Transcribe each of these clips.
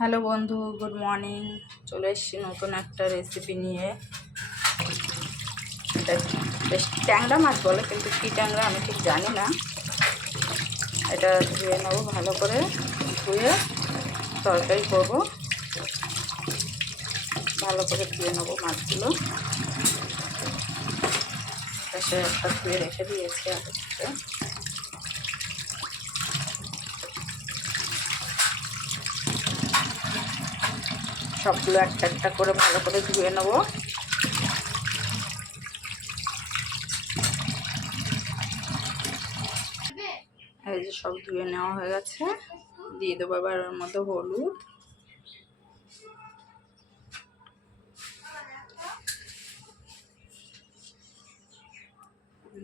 Hello বন্ধু, good morning. চলে এসেছি নতুন একটা রেসিপি নিয়ে। এটা বেশ ট্যাংরা মাছ বলে, কিন্তু কী ট্যাংরা আমি ঠিক জানি না। এটা ধুয়ে নেবো, ভালো করে ধুয়ে তরকারি করব। ভালো করে ধুয়ে নেবো মাছগুলো। পাশে একটা ধুয়ে রেখে দিয়েছি আগে থেকে। সবগুলো একটা একটা করে ভালো করে ধুয়ে নেবো। এই যে সব ধুয়ে নেওয়া হয়ে গেছে। দিয়ে দেবো এবার ওর মধ্যে হলুদ,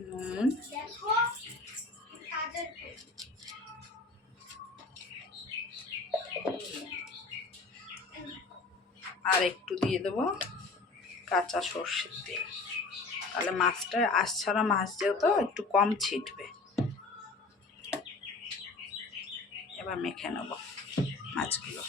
নুন, আর একটু দিয়ে দেবো কাঁচা সর্ষের তেল। তাহলে মাছটা আঁশ ছাড়া মাছ যেহেতু একটু কম ছিটবে। এবার মেখে নেব মাছগুলো।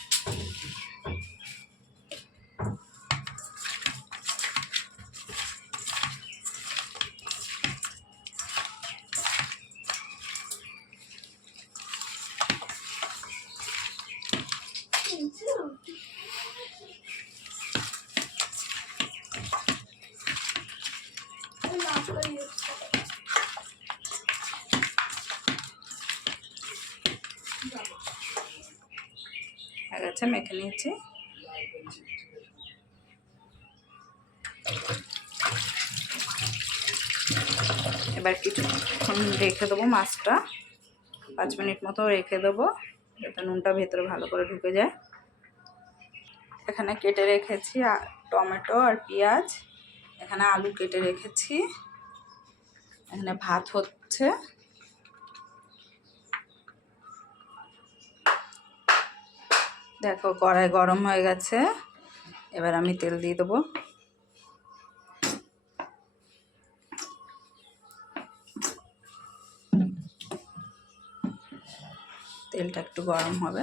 হয়ে গেছে, মেখে নিয়েছি। এবার কিছুক্ষণ রেখে দেবো মাছটা, 5 মিনিট মতো রেখে দেবো, যাতে নুনটা ভেতরে ভালো করে ঢুকে যায়। এখানে কেটে রেখেছি টমেটো আর পেঁয়াজ। এখানে আলু কেটে রেখেছি। এখানে ভাত হচ্ছে। দেখো কড়াই গরম হয়ে গেছে। এবার আমি তেল দিয়ে দেবো। তেলটা একটু গরম হবে।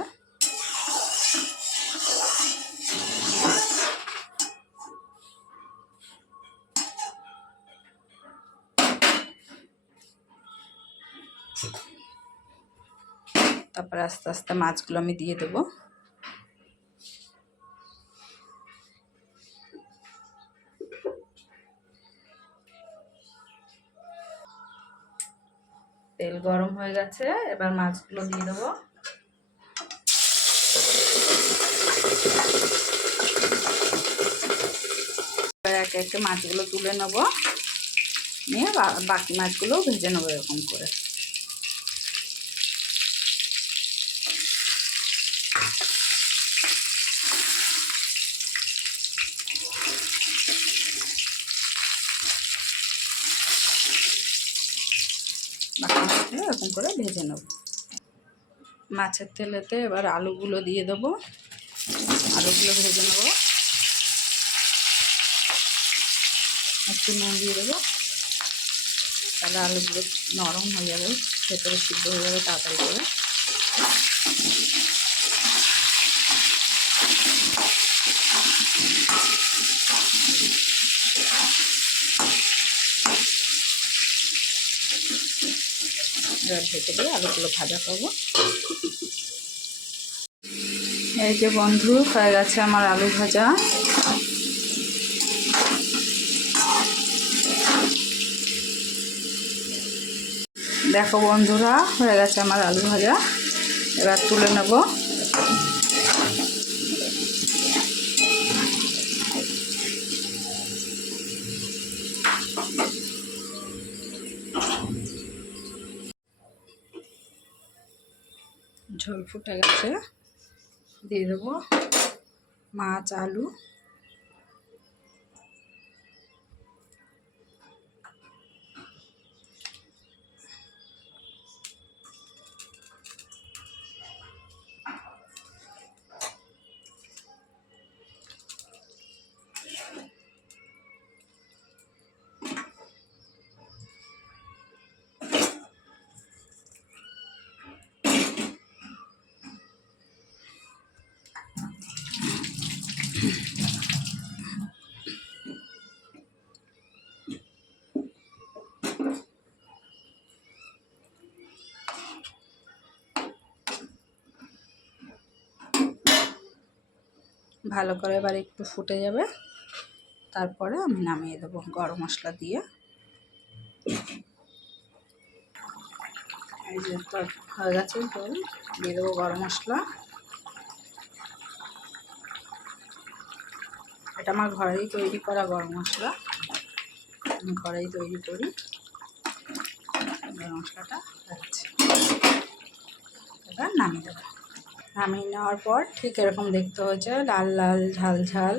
তারপরে আস্তে আস্তে মাছগুলো আমি দিয়ে দেবো। তেল গরম হয়ে গেছে, এবার মাছগুলো দিয়ে দেবো। এবার একে একে মাছগুলো তুলে নেবো, নিয়ে বাকি মাছগুলো ভেজে নেবো এরকম করে। বাকি মাছগুলো এরকম করে ভেজে নেব। মাছের তেলেতে এবার আলুগুলো দিয়ে দেবো। আলুগুলো ভেজে নেব। একটু নুন দিয়ে দেবো, তাহলে আলুগুলো নরম হয়ে যাবে, ভেতরে সিদ্ধ হয়ে যাবে তাড়াতাড়ি করে। এবার ঢেকে দিয়ে আলুগুলো ভাজা করবো। এই যে বন্ধু, হয়ে গেছে আমার আলু ভাজা। দেখো বন্ধুরা, হয়ে গেছে আমার আলু ভাজা। এবার তুলে নেব। ঝোল ফুটে গেছে, দিয়ে দেবো মাছ, আলু। ভালো করে এবার একটু ফুটে যাবে, তারপরে আমি নামিয়ে দেবো গরম মশলা দিয়ে। এই যে হয়ে গেছে, জল দিয়ে দেবো গরম মশলা। এটা আমার ঘরেই তৈরি করা গরম মশলা, আমি ঘরেই তৈরি করি। গরম মশলাটা হচ্ছে, এবার নামিয়ে দেবো। নামিয়ে নেওয়ার পর ঠিক এরকম দেখতে হয়েছে, লাল লাল ঝাল ঝাল